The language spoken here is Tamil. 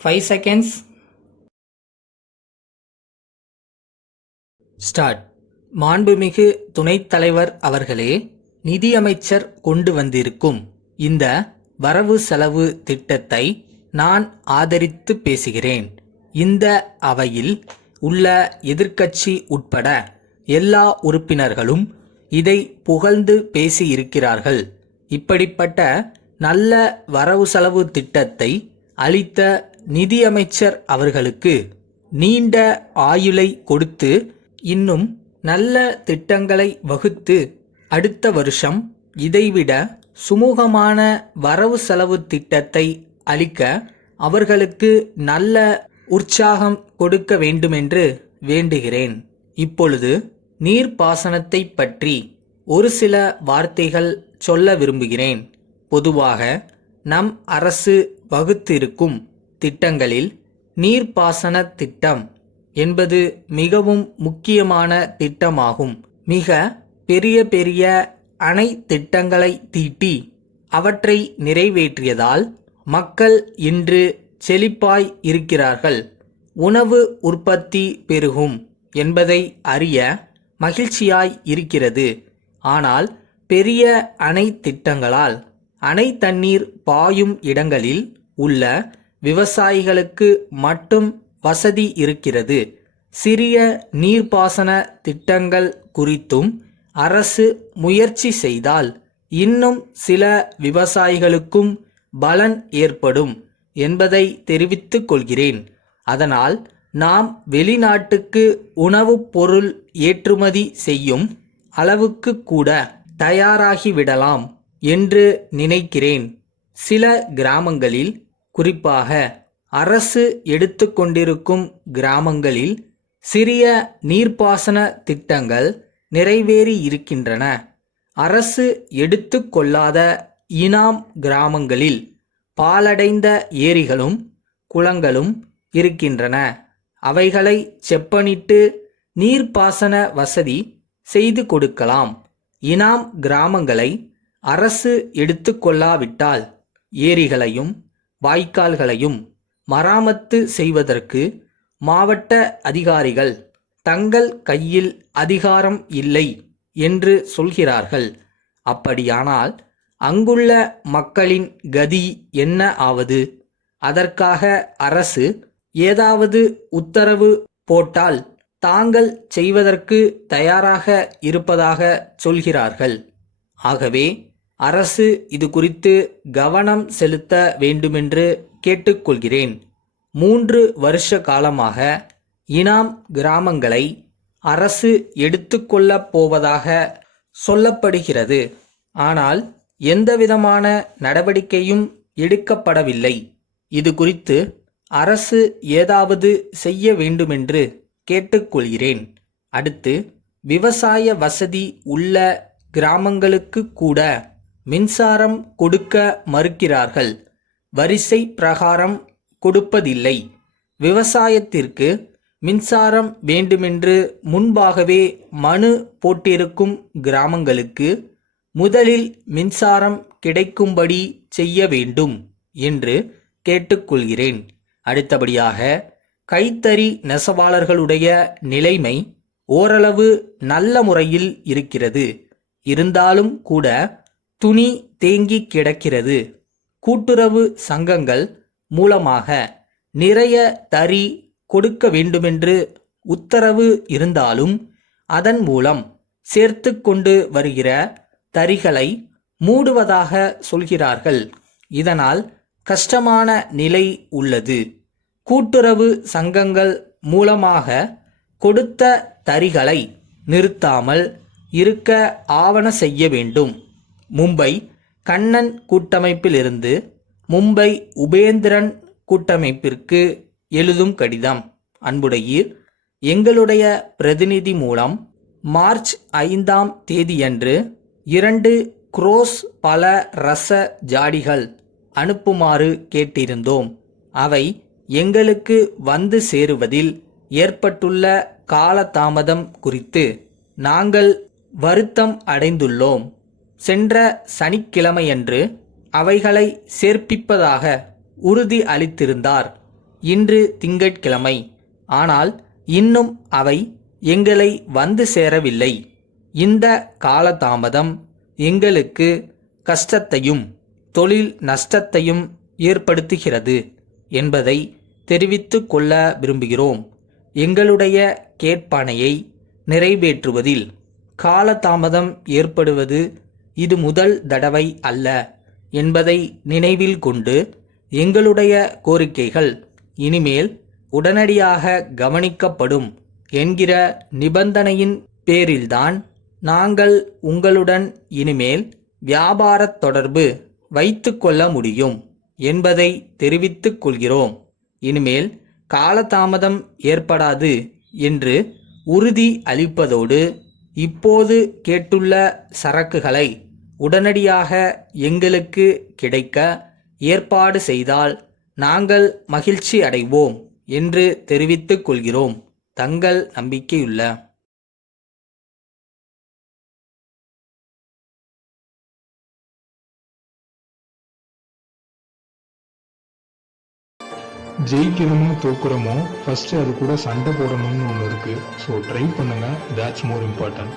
5 seconds. ஸ்டார்ட். மாண்புமிகு துணைத் தலைவர் அவர்களே, நிதியமைச்சர் கொண்டு வந்திருக்கும் இந்த வரவு செலவு திட்டத்தை நான் ஆதரித்து பேசுகிறேன். இந்த அவையில் உள்ள எதிர்க்கட்சி உட்பட எல்லா உறுப்பினர்களும் இதை புகழ்ந்து பேசியிருக்கிறார்கள். இப்படிப்பட்ட நல்ல வரவு செலவு திட்டத்தை அளித்த நிதியமைச்சர் அவர்களுக்கு நீண்ட ஆயுளை கொடுத்து இன்னும் நல்ல திட்டங்களை வகுத்து அடுத்த வருஷம் இதைவிட சுமூகமான வரவு செலவு திட்டத்தை அளிக்க அவர்களுக்கு நல்ல உற்சாகம் கொடுக்க வேண்டுமென்று வேண்டுகிறேன். இப்பொழுது நீர்ப்பாசனத்தை பற்றி ஒரு சில வார்த்தைகள் சொல்ல விரும்புகிறேன். பொதுவாக நம் அரசு வகுத்திருக்கும் திட்டங்களில் நீர்ப்பாசன திட்டம் என்பது மிகவும் முக்கியமான திட்டமாகும். மிக பெரிய பெரிய அணை திட்டங்களை தீட்டி அவற்றை நிறைவேற்றியதால் மக்கள் இன்று செழிப்பாய் இருக்கிறார்கள். உணவு உற்பத்தி பெருகும் என்பதை அறிய மகிழ்ச்சியாய் இருக்கிறது. ஆனால் பெரிய அணை திட்டங்களால் அணை தண்ணீர் பாயும் இடங்களில் உள்ள விவசாயிகளுக்கு மட்டும் வசதி இருக்கிறது. சிறிய நீர்ப்பாசன திட்டங்கள் குறித்தும் அரசு முயற்சி செய்தால் இன்னும் சில விவசாயிகளுக்கும் பலன் ஏற்படும் என்பதை தெரிவித்துக் கொள்கிறேன். அதனால் நாம் வெளிநாட்டுக்கு உணவுப் பொருள் ஏற்றுமதி செய்யும் அளவுக்கு கூட தயாராகிவிடலாம் என்று நினைக்கிறேன். சில கிராமங்களில், குறிப்பாக அரசு எடுத்துக்கொண்டிருக்கும் கிராமங்களில் சிறிய நீர்ப்பாசன திட்டங்கள் நிறைவேறியிருக்கின்றன. அரசு எடுத்துக்கொள்ளாத இனாம் கிராமங்களில் பாழடைந்த ஏரிகளும் குளங்களும் இருக்கின்றன. அவைகளை செப்பனிட்டு நீர்ப்பாசன வசதி செய்து கொடுக்கலாம். இனாம் கிராமங்களை அரசு எடுத்துக்கொள்ளாவிட்டால் ஏரிகளையும் வாய்க்கால்களையும் மராமத்து செய்வதற்கு மாவட்ட அதிகாரிகள் தங்கள் கையில் அதிகாரம் இல்லை என்று சொல்கிறார்கள். அப்படியானால் அங்குள்ள மக்களின் கதி என்ன ஆவது? அதற்காக அரசு ஏதாவது உத்தரவு போட்டால் தாங்கள் செய்வதற்கு தயாராக இருப்பதாக சொல்கிறார்கள். ஆகவே அரசு இது குறித்து கவனம் செலுத்த வேண்டுமென்று கேட்டுக்கொள்கிறேன். 3 வருஷ காலமாக இனாம் கிராமங்களை அரசு எடுத்துக்கொள்ளப் போவதாக சொல்லப்படுகிறது. ஆனால் எந்தவிதமான நடவடிக்கையும் எடுக்கப்படவில்லை. இது குறித்து அரசு ஏதாவது செய்ய வேண்டுமென்று கேட்டுக்கொள்கிறேன். அடுத்து, விவசாய வசதி உள்ள கிராமங்களுக்கு கூட மின்சாரம் கொடுக்க மறுக்கிறார்கள். வரிசை பிரகாரம் கொடுப்பதில்லை. விவசாயத்திற்கு மின்சாரம் வேண்டுமென்று முன்பாகவே மனு போட்டிருக்கும் கிராமங்களுக்கு முதலில் மின்சாரம் கிடைக்கும்படி செய்ய வேண்டும் என்று கேட்டுக்கொள்கிறேன். அடுத்தபடியாக, கைத்தறி நெசவாளர்களுடைய நிலைமை ஓரளவு நல்ல முறையில் இருக்கிறது. இருந்தாலும் கூட துணி தேங்கி கிடக்கிறது. கூட்டுறவு சங்கங்கள் மூலமாக நிறைய தறி கொடுக்க வேண்டுமென்று உத்தரவு இருந்தாலும் அதன் மூலம் சேர்த்து கொண்டு வருகிற தறிகளை மூடுவதாக சொல்கிறார்கள். இதனால் கஷ்டமான நிலை உள்ளது. கூட்டுறவு சங்கங்கள் மூலமாக கொடுத்த தறிகளை நிறுத்தாமல் இருக்க ஆவண செய்ய வேண்டும். மும்பை கண்ணன் கூட்டமைப்பிலிருந்து மும்பை உபேந்திரன் கூட்டமைப்பிற்கு எழுதும் கடிதம். அன்புடையீர், எங்களுடைய பிரதிநிதி மூலம் மார்ச் 5ஆம் தேதியன்று 2 குரோஸ் பல ரச ஜாடிகள் அனுப்புமாறு கேட்டிருந்தோம். அவை எங்களுக்கு வந்து சேருவதில் ஏற்பட்டுள்ள காலதாமதம் குறித்து நாங்கள் வருத்தம் அடைந்துள்ளோம். சென்ற சனிக்கிழமையன்று அவைகளை சேர்ப்பிப்பதாக உறுதி அளித்திருந்தார். இன்று திங்கட்கிழமை, ஆனால் இன்னும் அவை எங்களை வந்து சேரவில்லை. இந்த காலதாமதம் எங்களுக்கு கஷ்டத்தையும் தொழில் நஷ்டத்தையும் ஏற்படுத்துகிறது என்பதை தெரிவித்துக் கொள்ள விரும்புகிறோம். எங்களுடைய கேட்பானையை நிறைவேற்றுவதில் காலதாமதம் ஏற்படுவது இது முதல் தடவை அல்ல என்பதை நினைவில் கொண்டு எங்களுடைய கோரிக்கைகள் இனிமேல் உடனடியாக கவனிக்கப்படும் என்கிற நிபந்தனையின் பேரில்தான் நாங்கள் உங்களுடன் இனிமேல் வியாபாரத் தொடர்பு வைத்து கொள்ள முடியும் என்பதை தெரிவித்துக் கொள்கிறோம். இனிமேல் காலதாமதம் ஏற்படாது என்று உறுதி அளிப்பதோடு இப்போது கேட்டுள்ள சரக்குகளை உடனடியாக எங்களுக்கு கிடைக்க ஏற்பாடு செய்தால் நாங்கள் மகிழ்ச்சி அடைவோம் என்று தெரிவித்துக் கொள்கிறோம். தங்கள் நம்பிக்கையுள்ள ஜெயிக்கிறோமோ தோக்குறோமோ ஃபர்ஸ்ட் அது கூட சண்டை போடணும்னு ஒன்று இருக்கு. ஸோ ட்ரை பண்ணுங்க, தட்ஸ் மோர் இம்பார்ட்டன்ட்.